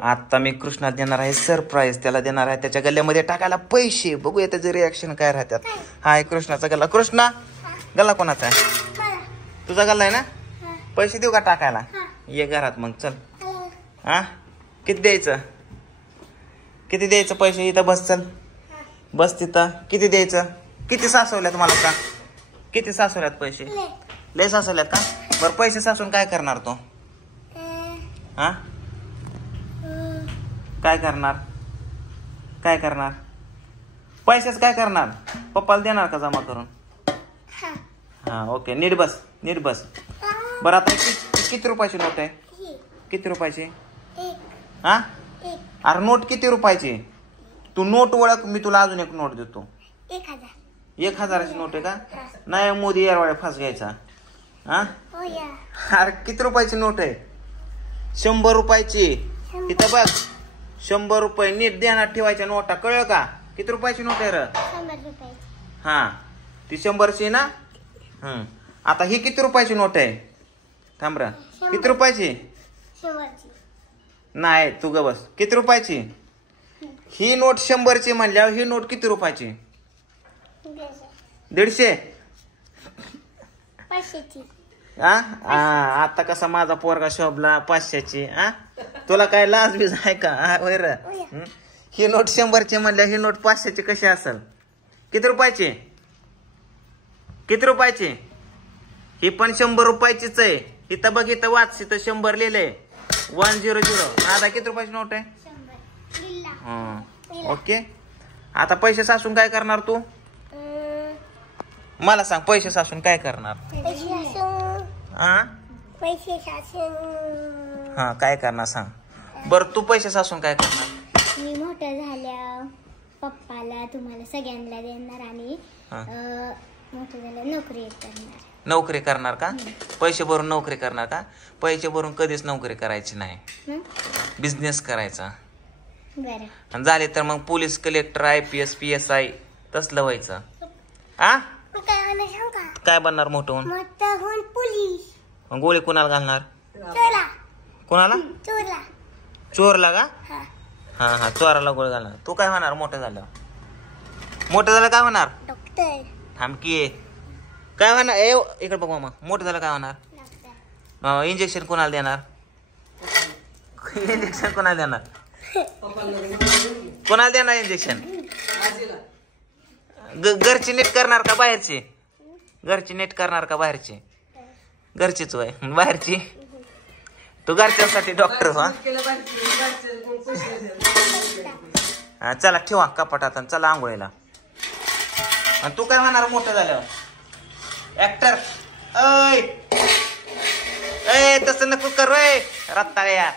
आता मी कृष्णाला देणार आहे सरप्राईज. त्याला देणार आहे त्याच्या गल्ल्यामध्ये टाकायला पैसे. बघूया त्याचे रिॲक्शन काय राहतात. हाय कृष्णाचा गल्ला. कृष्णा गल्ला कोणाचा आहे? तुझा गल्ला आहे ना? पैसे देऊ का टाकायला? ये घरात मग चल. हा किती द्यायचं? किती द्यायचं पैसे? इथं बस चल. बस तिथं. किती द्यायचं? किती सासवल्यात मला का? किती सासवल्यात पैसे? लय सासवल्यात का? बरं पैसे सासून काय करणार तो? हा काय करणार? काय करणार? पैसेच काय करणार? पप्पाला देणार का जमा करून? हा ओके. नीट बस. नीट बस. बरं आता किती रुपयाची नोट आहे? किती रुपयाची? हा अरे नोट किती रुपयाची? तू नोट ओळख. मी तुला अजून एक नोट देतो. 1000ची नोट आहे का? नाही मोदी यारवाड्या फास घ्यायचा. हा अरे किती रुपयाची नोट आहे? 100 रुपयाची. इथं बघ 100 रुपये. नीट ध्यानात ठेवायच्या नोटा. कळलं का? किती रुपयाची नोट आहे र? 100 रुपये. हा ती 100ची ना. आता ही किती रुपयाची नोट आहे? थांब र. किती रुपयाची? 100ची. नाही तू ग बस. किती रुपयाची? ही नोट 100ची म्हणल्यावर ही नोट किती रुपयाची? 150. 500ची. आता कसा माझा पोरगा शोभला 500ची. तुला काय लाज बीज आहे का? वैर ही नोट 100ची म्हणल्या ही नोट 500ची कशी असेल? किती रुपयाची? किती रुपयाची? ही पण 100 रुपयाचीच आहे. इथं बघ इथं वाच. इथं 100 लिहिलंय 100. आता किती रुपयाची नोट आहे? 100. ओके. आता पैसे सासून काय करणार तू? मला सांग. पैसे सासून काय करणार? पैसे सासून हा काय करणार सांग. बरं तू पैसे सासून काय करणार? मी मोठं झाल्या पप्पाला तुम्हाला सगळ्यांना देणार आणि मोठं झालं नोकरी करणार. नोकरी करणार का? पैसे भरून नोकरी करणार का? पैसे भरून कधीच नोकरी करायची नाही. बिझनेस करायचा. बरं. आणि झाले तर मग पोलीस, कलेक्टर, IPS, PSI तसलं व्हायचं. काय बनणार मोठं होऊन? पोलीस. मग गोळी कुणाला घालणार? चोरला. कुणाला? चोरला. चोरला का? हा चोराला गोळी घालणार. तू काय होणार मोठं झालं? मोठं झालं काय होणार? डॉक्टर. थांब की. काय होणार? इकडे बघ मामा. मोठं झालं काय होणार? इंजेक्शन कोणाला देणार? इंजेक्शन कोणाला देणार? कोणाला देणार इंजेक्शन? घरची नीट करणार का बाहेरची? घरची नीट करणार का बाहेरची? घरचीच वय. बाहेरची तू घरच्यासाठी डॉक्टर. हा चला ठेवा कपाटात. चला आंघोळीला. आणि तू काय म्हणणार मोठं झाल्यावर? ऍक्टर. तसं नको करू रत्ताळ्या.